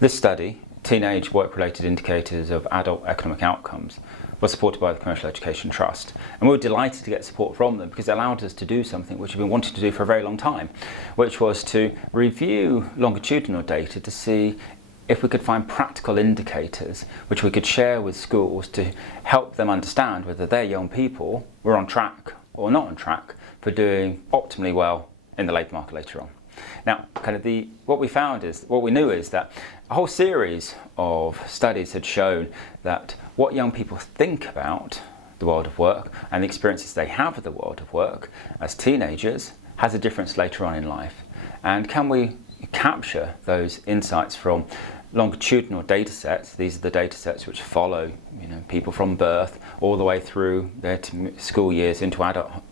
This study, Teenage Work-Related Indicators of Adult Economic Outcomes, was supported by the Commercial Education Trust, and we were delighted to get support from them because it allowed us to do something which we've been wanting to do for a very long time, which was to review longitudinal data to see if we could find practical indicators which we could share with schools to help them understand whether their young people were on track or not on track for doing optimally well in the labour market later on. Now, what we knew is that a whole series of studies had shown that what young people think about the world of work and the experiences they have with the world of work as teenagers has a difference later on in life. And can we capture those insights from longitudinal data sets? These are the data sets which follow people from birth all the way through their school years into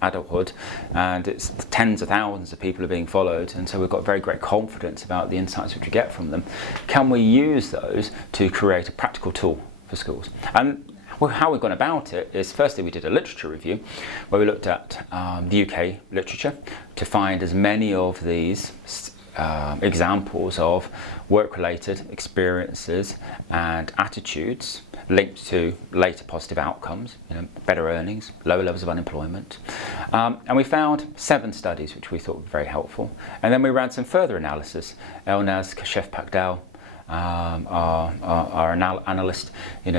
adulthood, and it's tens of thousands of people are being followed, and so we've got very great confidence about the insights which we get from them. Can we use those to create a practical tool for schools? And how we've gone about it is, firstly, we did a literature review where we looked at the UK literature to find as many of these examples of work-related experiences and attitudes linked to later positive outcomes, better earnings, lower levels of unemployment. And we found 7 studies which we thought were very helpful. And then we ran some further analysis. Elnaz Kashef-Pakdal, our analyst,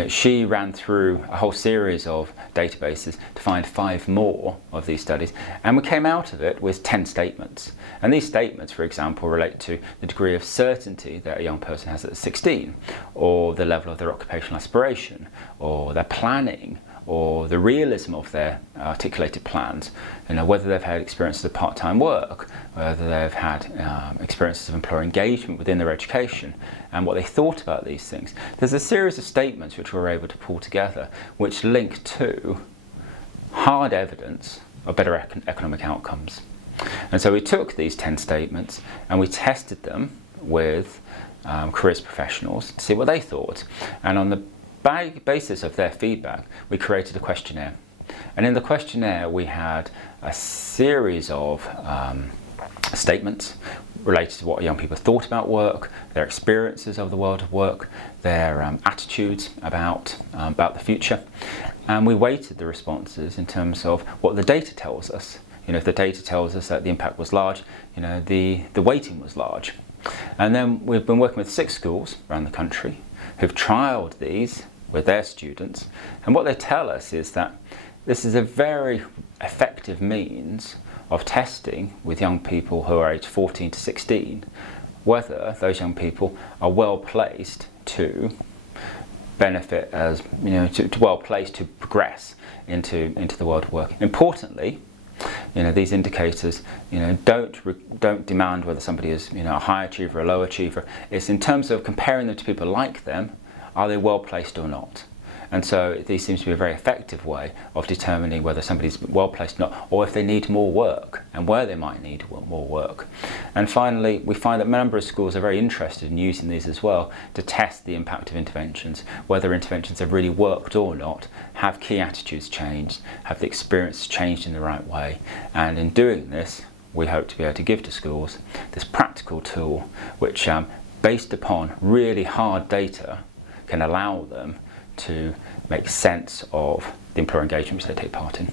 she ran through a whole series of databases to find 5 more of these studies, and we came out of it with 10 statements. And these statements, for example, relate to the degree of certainty that a young person has at 16, or the level of their occupational aspiration, or their planning, or the realism of their articulated plans, whether they've had experiences of part-time work, whether they've had experiences of employer engagement within their education, and what they thought about these things. There's a series of statements which we're able to pull together which link to hard evidence of better economic outcomes. And so we took these 10 statements and we tested them with careers professionals to see what they thought. And on the basis of their feedback, we created a questionnaire. And in the questionnaire, we had a series of statements related to what young people thought about work, their experiences of the world of work, their attitudes about the future. And we weighted the responses in terms of what the data tells us. If the data tells us that the impact was large, the weighting was large. And then we've been working with 6 schools around the country who've trialled these with their students, and what they tell us is that this is a very effective means of testing with young people who are aged 14 to 16 whether those young people are well placed to benefit as well placed to progress into the world of work. Importantly, these indicators don't demand whether somebody is a high achiever or a low achiever. It's in terms of comparing them to people like them. Are they well placed or not? And so these seems to be a very effective way of determining whether somebody's well placed or not, or if they need more work and where they might need more work. And finally, we find that a number of schools are very interested in using these as well to test the impact of interventions, whether interventions have really worked or not, have key attitudes changed, have the experience changed in the right way. And in doing this, we hope to be able to give to schools this practical tool which, based upon really hard data, can allow them to make sense of the employer engagement which they take part in.